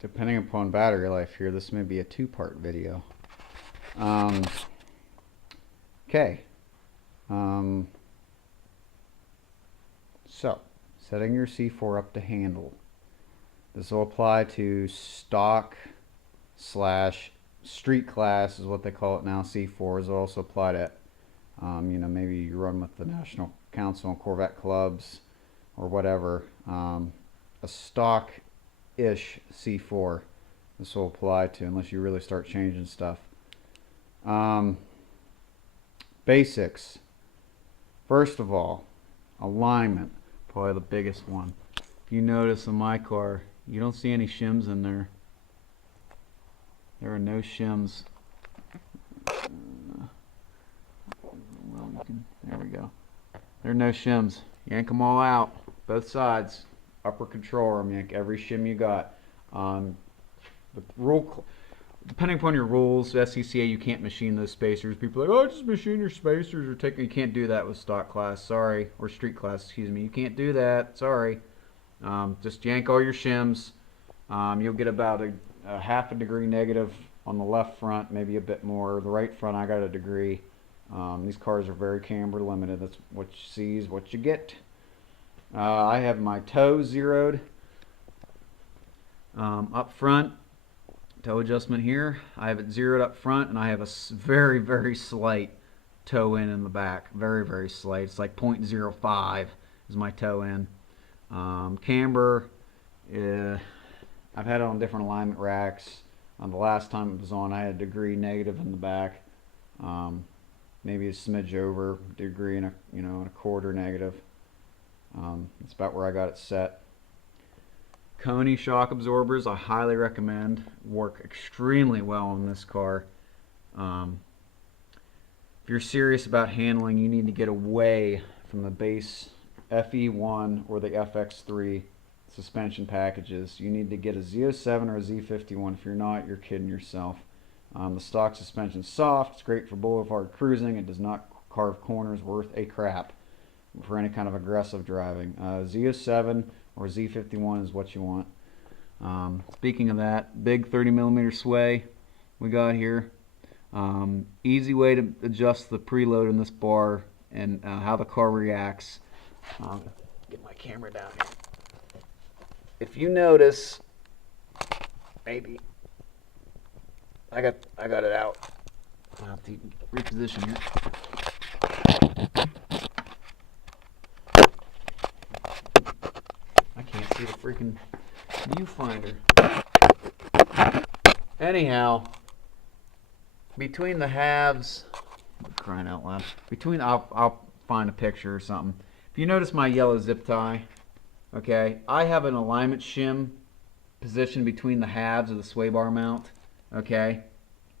depending upon battery life here, this may be a two-part video. Okay. So, setting your C4 up to handle. This will apply to stock slash street class is what they call it now. C4s will also apply to, maybe you run with the National Council on Corvette Clubs or whatever. A stock-ish C4 this will apply to, unless you really start changing stuff. Basics. First of all, alignment, probably the biggest one. If you notice in my car, you don't see any shims in there. There are no shims. There we go. There are no shims. Yank them all out, both sides. Upper control arm, yank every shim you got. The rule, depending upon your rules, SCCA, you can't machine those spacers. People are like, oh, just machine your spacers, or take. You can't do that with stock class. Sorry, or street class. Excuse me. You can't do that. Sorry. Just yank all your shims. You'll get about a half a degree negative on the left front, maybe a bit more. The right front, I got a degree. These cars are very camber limited. That's what you see is what you get. I have my toe zeroed up front. Toe adjustment here. I have it zeroed up front, and I have a very, very slight toe in the back. Very, very slight. It's like 0.05 is my toe in. Camber, I've had it on different alignment racks. The last time it was on, I had a degree negative in the back. Maybe a smidge over, degree and a quarter negative. That's about where I got it set. Coney shock absorbers, I highly recommend. Work extremely well on this car. If you're serious about handling, you need to get away from the base FE1 or the FX3 suspension packages. You need to get a Z07 or a Z51. If you're not, you're kidding yourself. The stock suspension's soft. It's great for boulevard cruising. It does not carve corners worth a crap for any kind of aggressive driving. Z07 or Z51 is what you want. Speaking of that, big 30mm sway we got here. Easy way to adjust the preload in this bar and how the car reacts. Get my camera down here. If you notice, maybe I got it out. I'll have to reposition here. I can't see the freaking viewfinder. Anyhow, between the halves, I'm crying out loud. I'll find a picture or something. If you notice my yellow zip tie, okay, I have an alignment shim positioned between the halves of the sway bar mount, okay,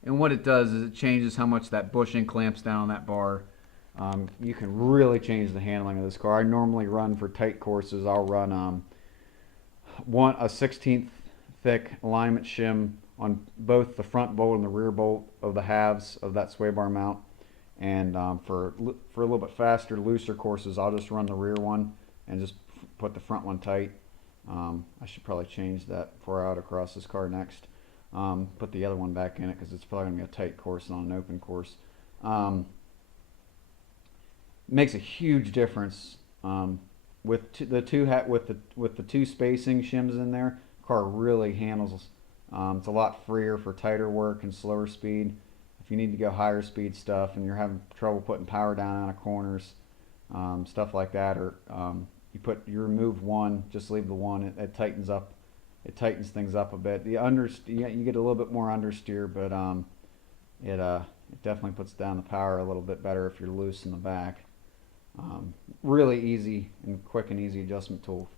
and what it does is it changes how much that bushing clamps down on that bar. You can really change the handling of this car. I normally run for tight courses. I'll run a 1/16 thick alignment shim on both the front bolt and the rear bolt of the halves of that sway bar mount. And for a little bit faster, looser courses, I'll just run the rear one and just put the front one tight. I should probably change that before I autocross this car next. Put the other one back in it because it's probably going to be a tight course, not an open course. Makes a huge difference with the two spacing shims in there. Car really handles. It's a lot freer for tighter work and slower speed. If you need to go higher speed stuff and you're having trouble putting power down out of corners, stuff like that, or you remove one, just leave the one. It tightens up. It tightens things up a bit. You get a little bit more understeer, but it definitely puts down the power a little bit better if you're loose in the back. Really easy and quick and easy adjustment tool.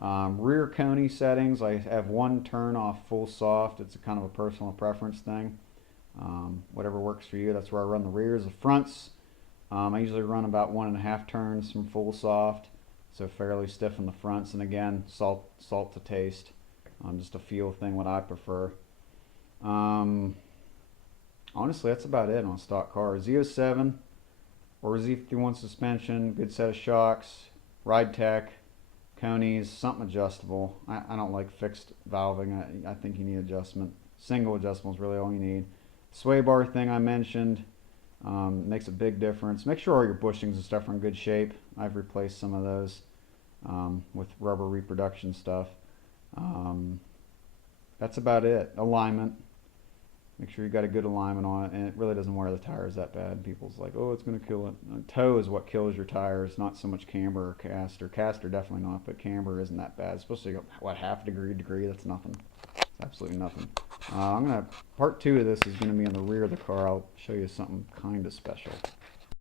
Rear Coney settings, I have one turn off full soft. It's a kind of a personal preference thing. Whatever works for you, that's where I run the rears. The fronts, I usually run about 1.5 turns from full soft, so fairly stiff in the fronts. And again, salt to taste. Just a feel thing, what I prefer. Honestly, that's about it on a stock car. Z07 or Z51 suspension, good set of shocks, ride tech, Conies, something adjustable. I don't like fixed valving. I think you need adjustment. Single adjustable is really all you need. Sway bar thing I mentioned makes a big difference. Make sure all your bushings and stuff are in good shape. I've replaced some of those with rubber reproduction stuff. That's about it. Alignment. Make sure you got a good alignment on it, and it really doesn't wear the tires that bad. People's like, oh, it's going to kill it. Toe is what kills your tires, not so much camber or caster. Caster definitely not, but camber isn't that bad. Especially what, half degree. That's nothing. It's absolutely nothing. Part 2 of this is going to be on the rear of the car. I'll show you something kind of special.